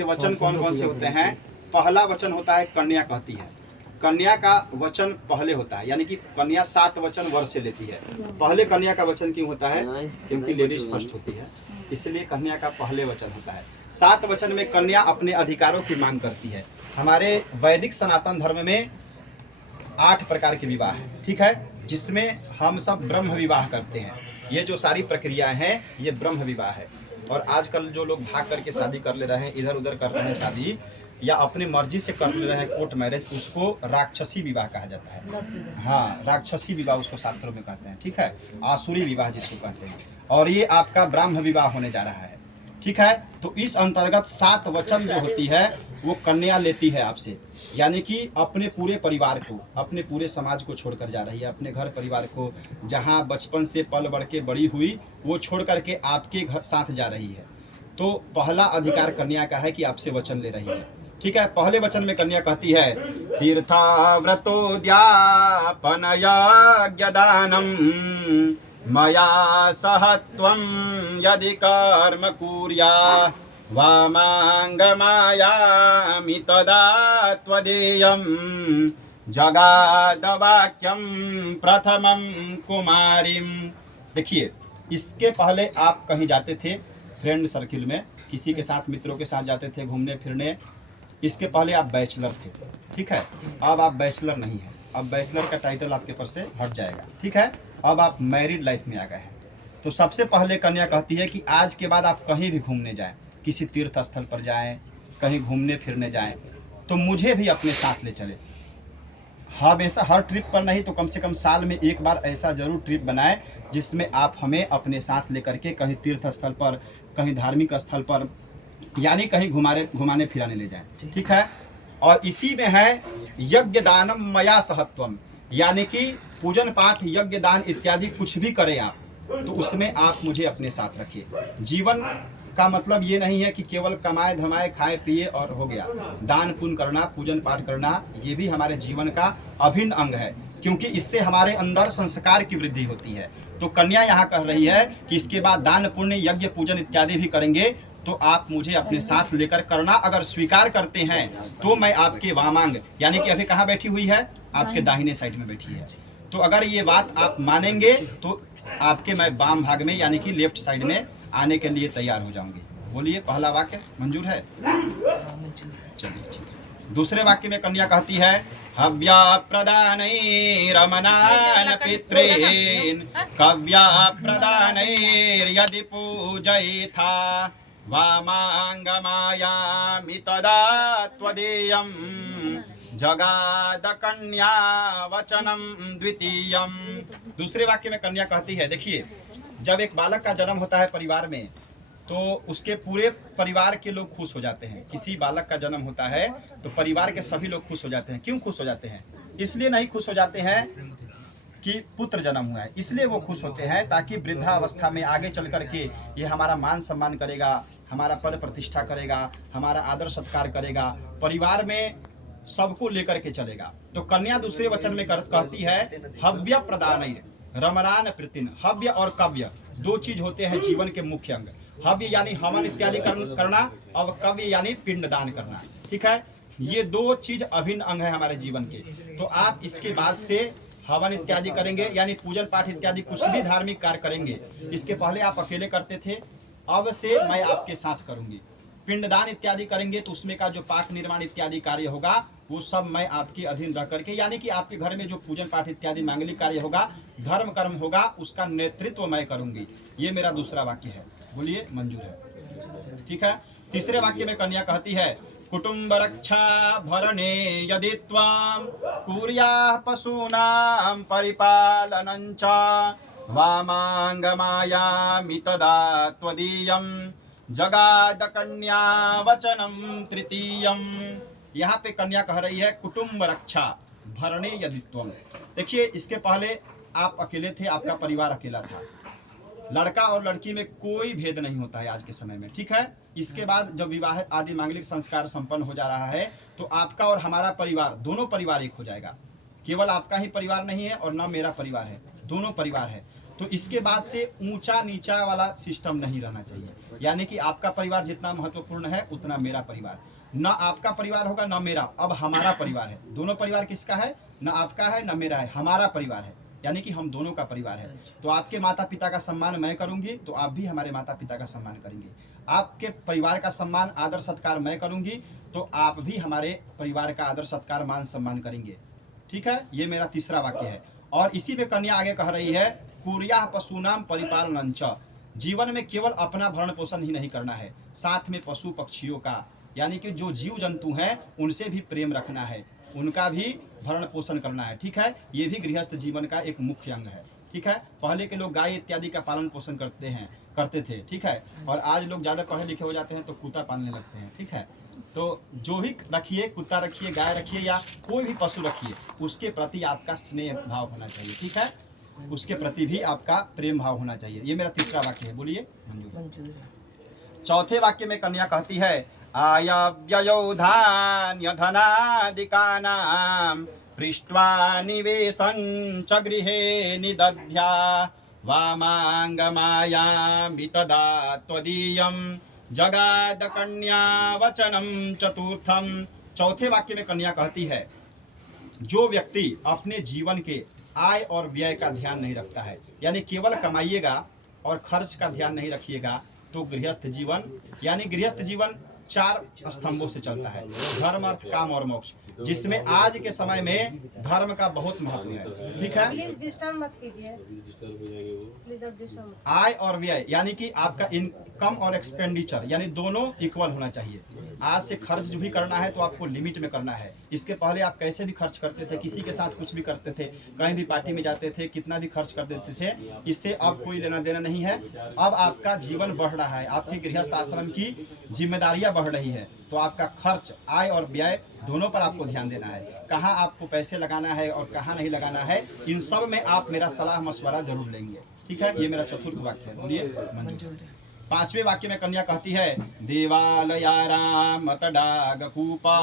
के वचन कौन कौन से होते हैं। पहला वचन होता है कन्या कहती है। कन्या का वचन पहले होता है, यानी कि कन्या 7 वचन वर से लेती है। पहले कन्या का वचन क्यों होता है, क्योंकि लेडीज फर्स्ट होती है, इसलिए कन्या का पहले वचन होता है। 7 वचन में कन्या अपने अधिकारों की मांग करती है। हमारे वैदिक सनातन धर्म में 8 प्रकार के विवाह है, ठीक है, जिसमें हम सब ब्रह्म विवाह करते हैं। ये जो सारी प्रक्रियाएं हैं ये ब्रह्म विवाह है। और आजकल जो लोग भाग करके शादी कर ले रहे हैं, इधर उधर कर रहे हैं शादी, या अपने मर्जी से कर ले रहे हैं कोर्ट मैरिज, उसको राक्षसी विवाह कहा जाता है। हाँ, राक्षसी विवाह उसको शास्त्रों में कहते हैं, ठीक है, आसुरी विवाह जिसको कहते हैं। और ये आपका ब्राह्म विवाह होने जा रहा है, ठीक है। तो इस अंतर्गत 7 वचन जो होती है वो कन्या लेती है आपसे, यानी कि अपने पूरे परिवार को, अपने पूरे समाज को छोड़कर जा रही है, अपने घर परिवार को, जहाँ बचपन से पल बढ़ के बड़ी हुई वो छोड़ करके आपके घर साथ जा रही है। तो पहला अधिकार कन्या का है कि आपसे वचन ले रही है, ठीक है। पहले वचन में कन्या कहती है तीर्थाव्रतोद्यापनयज्ञदानम मया सह त्वं यदि कर्म कुर्या वामांगमायामि तदा त्वदेयं जगादवाक्यं प्रथमं कुमारीं। देखिए, इसके पहले आप कहीं जाते थे फ्रेंड सर्किल में, किसी के साथ, मित्रों के साथ जाते थे घूमने फिरने। इसके पहले आप बैचलर थे, ठीक है। अब आप बैचलर नहीं है, अब बैचलर का टाइटल आपके ऊपर से हट जाएगा, ठीक है। अब आप मैरिड लाइफ में आ गए हैं। तो सबसे पहले कन्या कहती है कि आज के बाद आप कहीं भी घूमने जाएं, किसी तीर्थ स्थल पर जाएं, कहीं घूमने फिरने जाएं, तो मुझे भी अपने साथ ले चले। हमेशा हर ट्रिप पर नहीं तो कम से कम साल में एक बार ऐसा जरूर ट्रिप बनाएं जिसमें आप हमें अपने साथ लेकर के कहीं तीर्थ स्थल पर, कहीं धार्मिक स्थल पर, यानी कहीं घुमाने फिराने ले जाएं, ठीक है। और इसी में है यज्ञ दानम मया सहत्वम, यानी कि पूजन पाठ, यज्ञ दान इत्यादि कुछ भी करें आप, तो उसमें आप मुझे अपने साथ रखिए। जीवन का मतलब ये नहीं है कि केवल कमाए धमाए खाए पिए और हो गया। दान पुण्य करना, पूजन पाठ करना, ये भी हमारे जीवन का अभिन्न अंग है, क्योंकि इससे हमारे अंदर संस्कार की वृद्धि होती है। तो कन्या यहाँ कह रही है कि इसके बाद दान पुण्य यज्ञ पूजन इत्यादि भी करेंगे, तो आप मुझे अपने साथ लेकर करना। अगर स्वीकार करते हैं तो मैं आपके वामांग, यानी कि अभी कहाँ बैठी हुई है, आपके दाहिने साइड में बैठी है, तो अगर ये बात आप मानेंगे तो आपके मैं वाम भाग में, यानी कि लेफ्ट साइड में आने के लिए तैयार हो जाऊंगी। बोलिए, पहला वाक्य मंजूर है? चलिए, ठीक है। दूसरे वाक्य में कन्या कहती है हव्या प्रदानैरमनान पितॄन् कव्या प्रदानैर्यदि पूजयेथा वामांगमायामि तदा त्वदेयं जगादकन्या वचनम द्वितीयम। दूसरे वाक्य में कन्या कहती है, देखिए, जब एक बालक का जन्म होता है परिवार में, तो उसके पूरे परिवार के लोग खुश हो जाते हैं। किसी बालक का जन्म होता है तो परिवार के सभी लोग खुश हो जाते हैं। क्यों खुश हो जाते हैं? इसलिए नहीं खुश हो जाते हैं कि पुत्र जन्म हुआ है, इसलिए वो खुश होते हैं ताकि वृद्धावस्था में आगे चल करके ये हमारा मान सम्मान करेगा, हमारा पद प्रतिष्ठा करेगा, हमारा आदर सत्कार करेगा, परिवार में सबको लेकर के चलेगा। तो कन्या दूसरे वचन में कहती है हव्य प्रदानैर रमणान प्रीतिन। हव्य और कव्य दो चीज होते हैं जीवन के मुख्य अंग। हव्य यानी हवन इत्यादि करना, और कव्य यानी पिंडदान करना, ठीक है। ये दो चीज अभिन्न अंग है हमारे जीवन के। तो आप इसके बाद से हवन इत्यादि करेंगे, यानी पूजन पाठ इत्यादि कुछ भी धार्मिक कार्य करेंगे। इसके पहले आप अकेले करते थे, अब से मैं आपके साथ करूंगी। पिंडदान इत्यादि करेंगे तो उसमें का जो पाठ निर्माण इत्यादि कार्य होगा वो सब मैं आपके अधीन रह करके, यानी कि आपके घर में जो पूजन पाठ इत्यादि मांगलिक कार्य होगा, धर्म कर्म होगा, उसका नेतृत्व मैं करूंगी। ये मेरा दूसरा वाक्य है। बोलिए, मंजूर है? ठीक है। तीसरे वाक्य में कन्या कहती है कुटुंब रक्षा भरणे यदि त्वां कुर्याः पशूनां परिपालनं च वामांगमायामि तदा त्वदीयं जगादकन्या वचनं तृतीयं। यहाँ पे कन्या कह रही है कुटुंब रक्षा भरणे यदि त्वं। देखिए, इसके पहले आप अकेले थे, आपका परिवार अकेला था। लड़का और लड़की में कोई भेद नहीं होता है आज के समय में, ठीक है। इसके बाद जब विवाह आदि मांगलिक संस्कार संपन्न हो जा रहा है तो आपका और हमारा परिवार, दोनों परिवार एक हो जाएगा। केवल आपका ही परिवार नहीं है और न मेरा परिवार है, दोनों परिवार है। तो इसके बाद से ऊंचा नीचा वाला सिस्टम नहीं रहना चाहिए, यानी कि आपका परिवार जितना महत्वपूर्ण है उतना मेरा परिवार, न आपका परिवार होगा न मेरा, अब हमारा परिवार है। दोनों परिवार किसका है? न आपका है न मेरा है, हमारा परिवार है, यानी कि हम दोनों का परिवार है। तो आपके माता पिता का सम्मान मैं करूंगी तो आप भी हमारे माता पिता का सम्मान करेंगे, आपके परिवार का सम्मान आदर सत्कार मैं करूंगी तो आप भी हमारे परिवार का आदर सत्कार मान सम्मान करेंगे। ठीक है, ये मेरा तीसरा वाक्य है। और इसी में कन्या आगे कह रही है, कुर्याः पशूनाम परिपालनं च, जीवन में केवल अपना भरण पोषण ही नहीं करना है, साथ में पशु पक्षियों का, यानी कि जो जीव जंतु हैं उनसे भी प्रेम रखना है, उनका भी भरण पोषण करना है। ठीक है, ये भी गृहस्थ जीवन का एक मुख्य अंग है। ठीक है, पहले के लोग गाय इत्यादि का पालन पोषण करते थे। ठीक है, और आज लोग ज़्यादा पढ़े लिखे हो जाते हैं तो कुत्ता पालने लगते हैं। ठीक है, तो जो भी रखिए, कुत्ता रखिए, गाय रखिए या कोई भी पशु रखिए, उसके प्रति आपका स्नेह भाव होना चाहिए। ठीक है, उसके प्रति भी आपका प्रेम भाव होना चाहिए। ये मेरा तीसरा वाक्य है, बोलिए। मंजूर। चौथे वाक्य में कन्या कहती है, आयव्ययो धान्य धनादिकानां पृष्ट्वा निवेशं च गृहे निदध्या वामांगमायामि तदा त्वदीयं जगाद कन्या वचनम चतुर्थम। चौथे वाक्य में कन्या कहती है, जो व्यक्ति अपने जीवन के आय और व्यय का ध्यान नहीं रखता है, यानी केवल कमाइएगा और खर्च का ध्यान नहीं रखिएगा, तो गृहस्थ जीवन, यानी गृहस्थ जीवन 4 स्तंभों से चलता है, धर्म अर्थ काम और मोक्ष, जिसमें आज के समय में धर्म का बहुत महत्व है। ठीक है, आय और व्यय, यानी कि आपका इनकम और एक्सपेंडिचर, यानी दोनों इक्वल होना चाहिए। आज से खर्च भी करना है तो आपको लिमिट में करना है। इसके पहले आप कैसे भी खर्च करते थे, किसी के साथ कुछ भी करते थे, कहीं भी पार्टी में जाते थे, कितना भी खर्च कर देते थे, इससे अब कोई लेना देना नहीं है। अब आपका जीवन बढ़ रहा है, आपकी गृहस्थ आश्रम की जिम्मेदारियां बढ़ रही है, तो आपका खर्च, आय और व्यय दोनों पर आपको ध्यान देना है। कहाँ आपको पैसे लगाना है और कहाँ नहीं लगाना है, इन सब में आप मेरा सलाह मशवरा जरूर लेंगे। ठीक है, ये मेरा चतुर्थ वाक्य है, बोलिए। मंजूर। पांचवें वाक्य में कन्या कहती है, देवालयाराम तडागकूपा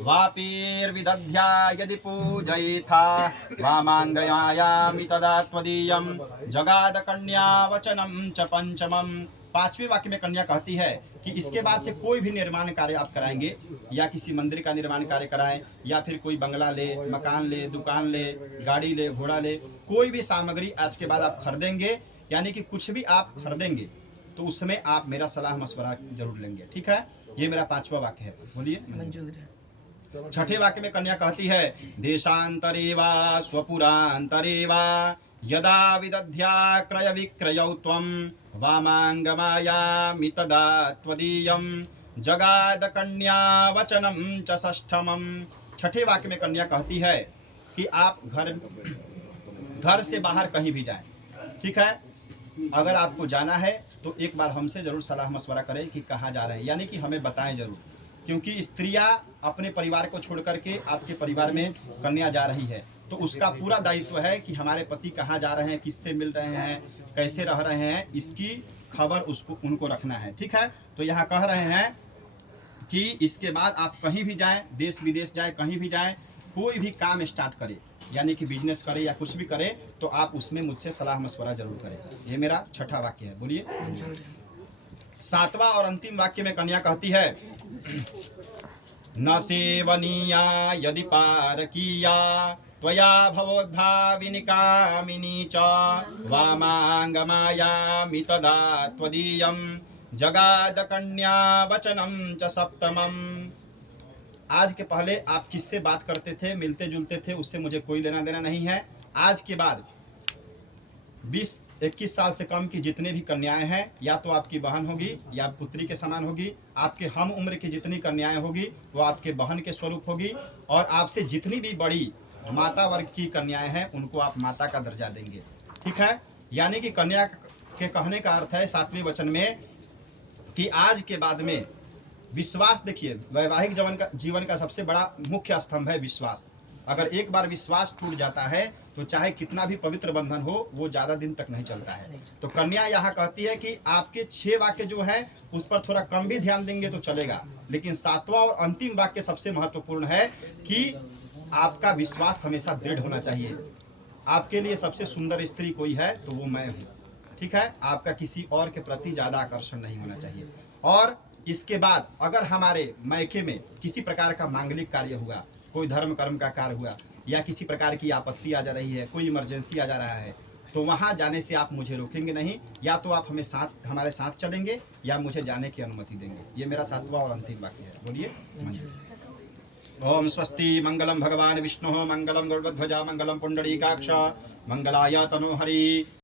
वापीर्विदध्या यदि पूजयिथा वामांगयायामि तदा त्वदीयं जगाद कन्या वचनम च पंचमम। पांचवें वाक्य में कन्या कहती है कि इसके बाद से कोई भी निर्माण कार्य आप कराएंगे, या किसी मंदिर का निर्माण कार्य कराएं, या फिर कोई बंगला ले, मकान ले, दुकान ले, गाड़ी ले, घोड़ा ले, कोई भी सामग्री आज के बाद आप खरीदेंगे, यानी कि कुछ भी आप खरीदेंगे तो उसमें आप मेरा सलाह मशवरा जरूर लेंगे। ठीक है, ये मेरा पांचवा वाक्य है, बोलिए। मंजूर। छठे वाक्य में कन्या कहती है, देशांतरे वा स्वपुरांतरे वा यदा विदध्या क्रय विक्रयौ त्वं वामांगमायामि तदा त्वदीयं जगाद कन्या वचनम च षष्ठमम। छठे वाक्य में कन्या कहती है कि आप घर से बाहर कहीं भी जाएं, ठीक है, अगर आपको जाना है तो एक बार हमसे जरूर सलाह मशवरा करें कि कहाँ जा रहे हैं, यानी कि हमें बताएं जरूर, क्योंकि स्त्रियां अपने परिवार को छोड़ करके आपके परिवार में कन्या जा रही है, तो उसका पूरा दायित्व है कि हमारे पति कहाँ जा रहे हैं, किससे मिल रहे हैं, कैसे रह रहे हैं, इसकी खबर उनको रखना है। ठीक है, तो यहाँ कह रहे हैं कि इसके बाद आप कहीं भी जाएं, देश विदेश जाएं, कहीं भी जाएं, कोई भी काम स्टार्ट करें, यानी कि बिजनेस करे या कुछ भी करे, तो आप उसमें मुझसे सलाह मशवरा जरूर करें। ये मेरा छठा वाक्य है, बोलिए। सातवां और अंतिम वाक्य में कन्या कहती है, न सेवनीया यदि पारकीया त्वया भवोद्भाविनी कामिनी च वामांगमायामि तदा त्वदीयं जगाद कन्या वचनम च सप्तमम। आज के पहले आप किससे बात करते थे, मिलते जुलते थे, उससे मुझे कोई लेना देना नहीं है। आज के बाद 20-21 साल से कम की जितने भी कन्याएं हैं, या तो आपकी बहन होगी या पुत्री के समान होगी, आपके हम उम्र की जितनी कन्याएं होगी वो आपके बहन के स्वरूप होगी, और आपसे जितनी भी बड़ी माता वर्ग की कन्याएं हैं उनको आप माता का दर्जा देंगे। ठीक है, यानी कि कन्या के कहने का अर्थ है सातवें वचन में कि आज के बाद में विश्वास, देखिए वैवाहिक जीवन का सबसे बड़ा मुख्य स्तंभ है विश्वास। अगर एक बार विश्वास टूट जाता है तो चाहे कितना भी पवित्र बंधन हो वो ज्यादा दिन तक नहीं चलता है। तो कन्या यहाँ कहती है कि आपके 6 वाक्य जो है उस पर थोड़ा कम भी ध्यान देंगे तो चलेगा, लेकिन सातवां और अंतिम वाक्य सबसे महत्वपूर्ण है कि आपका विश्वास हमेशा दृढ़ होना चाहिए। आपके लिए सबसे सुंदर स्त्री कोई है तो वो मैं हूँ, ठीक है। आपका किसी और के प्रति ज़्यादा आकर्षण नहीं होना चाहिए। और इसके बाद अगर हमारे मायके में किसी प्रकार का मांगलिक कार्य हुआ, कोई धर्म कर्म का कार्य हुआ, या किसी प्रकार की आपत्ति आ जा रही है, कोई इमरजेंसी आ जा रहा है, तो वहाँ जाने से आप मुझे रोकेंगे नहीं, या तो आप हमारे साथ चलेंगे या मुझे जाने की अनुमति देंगे। ये मेरा 7वां और अंतिम वाक्य है। बोलिए। ओम स्वस्ति। मंगलम भगवान विष्णु, मंगलम गरुड़ध्वजा, मंगलम पुंडरीकाक्ष, मंगलाय तनोहरि।